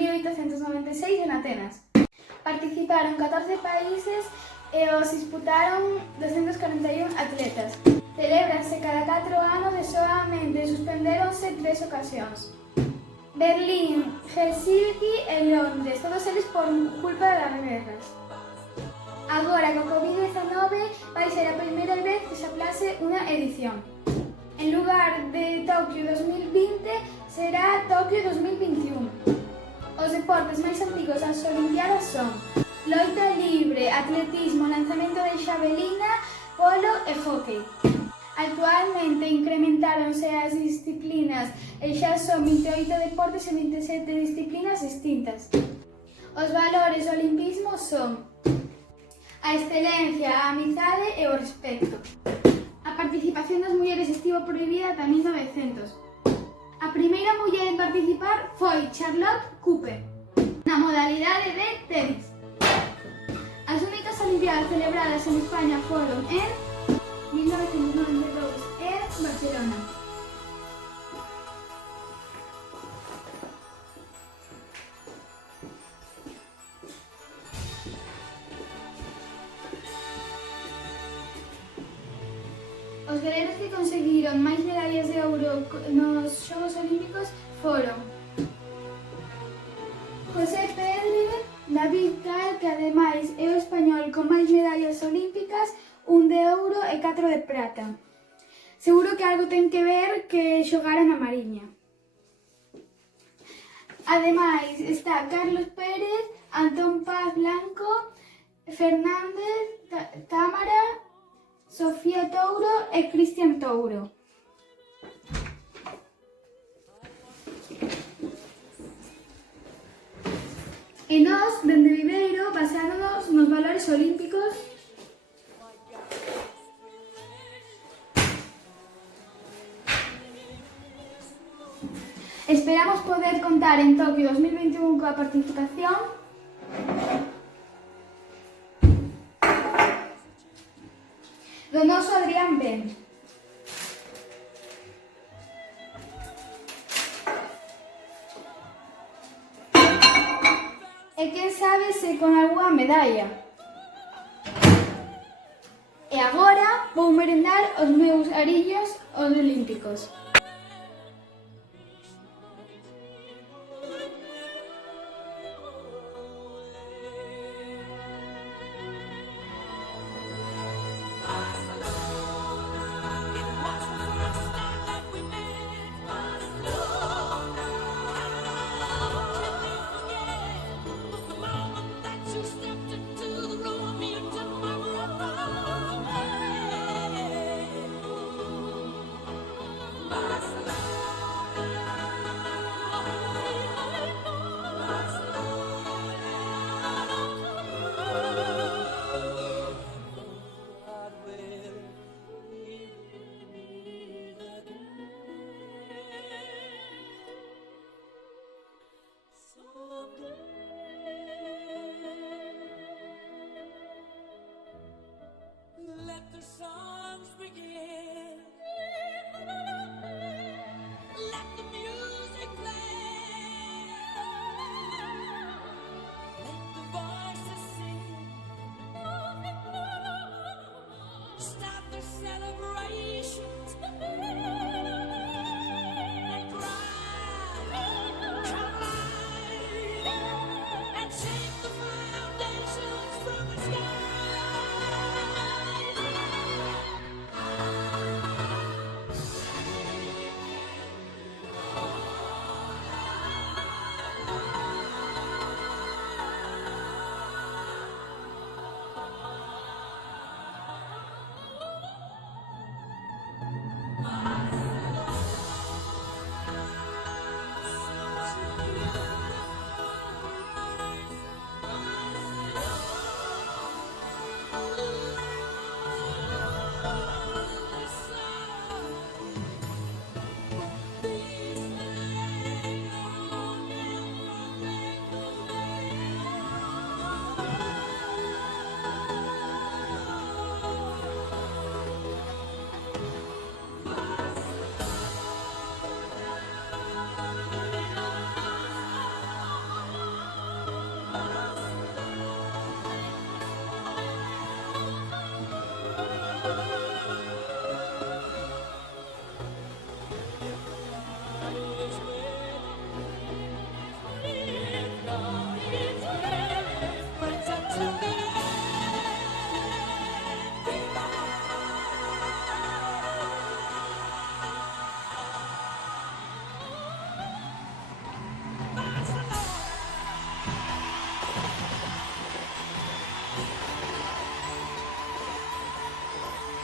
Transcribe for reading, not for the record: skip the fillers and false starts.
1896 en Atenas. Participaron 14 países e os disputaron 241 atletas. Celébranse cada 4 anos e soamente suspendéronse 3 ocasións. Berlín, Helsinki e Londres, todos eles por culpa das guerras. Agora, co Covid-19, vai ser a primeira vez que se aplace unha edición. En lugar de Tokio 2020, será Tokio 2021. Os deportes máis antigos das Olimpiadas son loita libre, atletismo, lanzamento de xavelina, polo e hóquei. Actualmente incrementáronse as disciplinas e xa son 28 deportes e 27 disciplinas distintas. Os valores do olimpismo son a excelencia, a amizade e o respecto. A participación das mulleres estivo prohibida ata 1900. A primeira muller en participar foi Charlotte Cooper, na modalidade de tenis. As únicas Olimpiadas celebradas en España foron en 1992 en Barcelona. Os guerreiros que conseguiron máis medallas de ouro nos Xogos Olímpicos foron José Pedro, David Cal, que ademais é o español con máis medallas olímpicas, 1 de ouro e 4 de prata. Seguro que algo ten que ver que xogara na Mariña. Ademais está Carlos Pérez, Antón Paz Blanco, Fernández Cámara, Sofía Touro e Cristian Touro. E nós, dende Viveiro, basándonos nos valores olímpicos, esperamos poder contar en Tokio 2021 coa participación do noso Adrián Ben. E quen sabe se con algunha medalla. E agora vou merendar os meus arillos olímpicos.